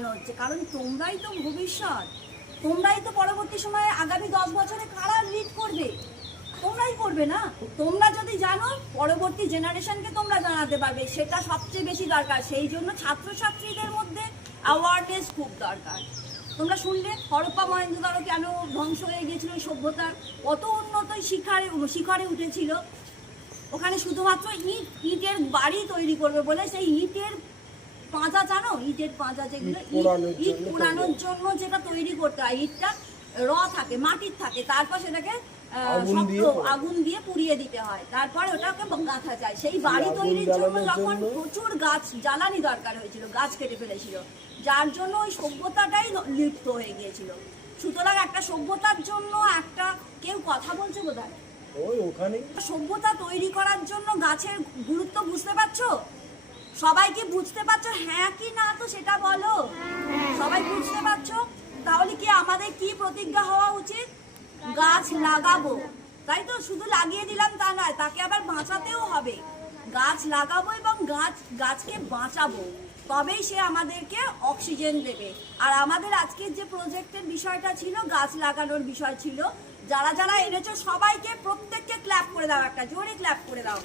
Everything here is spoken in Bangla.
জানানো হচ্ছে, কারণ তোমরাই তো ভবিষ্যৎ, তোমরাই তো পরবর্তী সময়ে আগামী 10 বছরে কারা লিড করবে, তোমরাই করবে না। তোমরা যদি জানো পরবর্তী জেনারেশনকে তোমরা জানাতে পারবে, সেটা সবচেয়ে বেশি দরকার। সেই জন্য ছাত্রছাত্রীদের মধ্যে অ্যাওয়ারনেস খুব দরকার। তোমরা শুনলে হরপ্পা মহেঞ্জোদারো কেন ধ্বংস হয়ে গিয়েছিল, ওই সভ্যতার কত উন্নত শিখরে উঠেছিল। ওখানে শুধুমাত্র ইটের বাড়ি তৈরি করবে বলে সেই ইটের পাঁজা, জানো ইটের পাঁজা যেগুলো ইট পোড়ানোর জন্য যেটা তৈরি করতে হয়, ইটটা থাকে, মাটির থাকে, তারপর সেটাকে আগুন দিয়ে পুড়িয়ে দিতে হয়, তারপরে ওটাকে গাঁথা যায়। সেই বাড়ি তৈরির জন্য যখন প্রচুর গাছ জ্বালানি দরকার হয়েছিল, গাছ কেটে ফেলেছিল, যার জন্য ওই সভ্যতাটাই লিপ্ত হয়ে গিয়েছিল। সুতরাং একটা সভ্যতার জন্য একটা কেউ কথা বলছে বোধহয়, সভ্যতা তৈরি করার জন্য গাছের গুরুত্ব বুঝতে পারছো? সবাই কি বুঝতে পারছো? হ্যাঁ কি না তো সেটা বলো। সবাই বুঝতে পারছো? তাহলে কি আমাদের কি প্রতিজ্ঞা হওয়া উচিত? গাছ লাগাবো, তাই তো? শুধু লাগিয়ে দিলাম তা নয়, তাকে আবার বাঁচাতেও হবে। গাছ লাগাবো এবং গাছকে বাঁচাবো, তবেই সে আমাদেরকে অক্সিজেন দেবে। আর আমাদের আজকের যে প্রজেক্টের বিষয়টা ছিল, গাছ লাগানোর বিষয় ছিল, যারা যারা এনেছো সবাইকে প্রত্যেককে ক্ল্যাপ করে দাও, একটা জোরে ক্ল্যাপ করে দাও।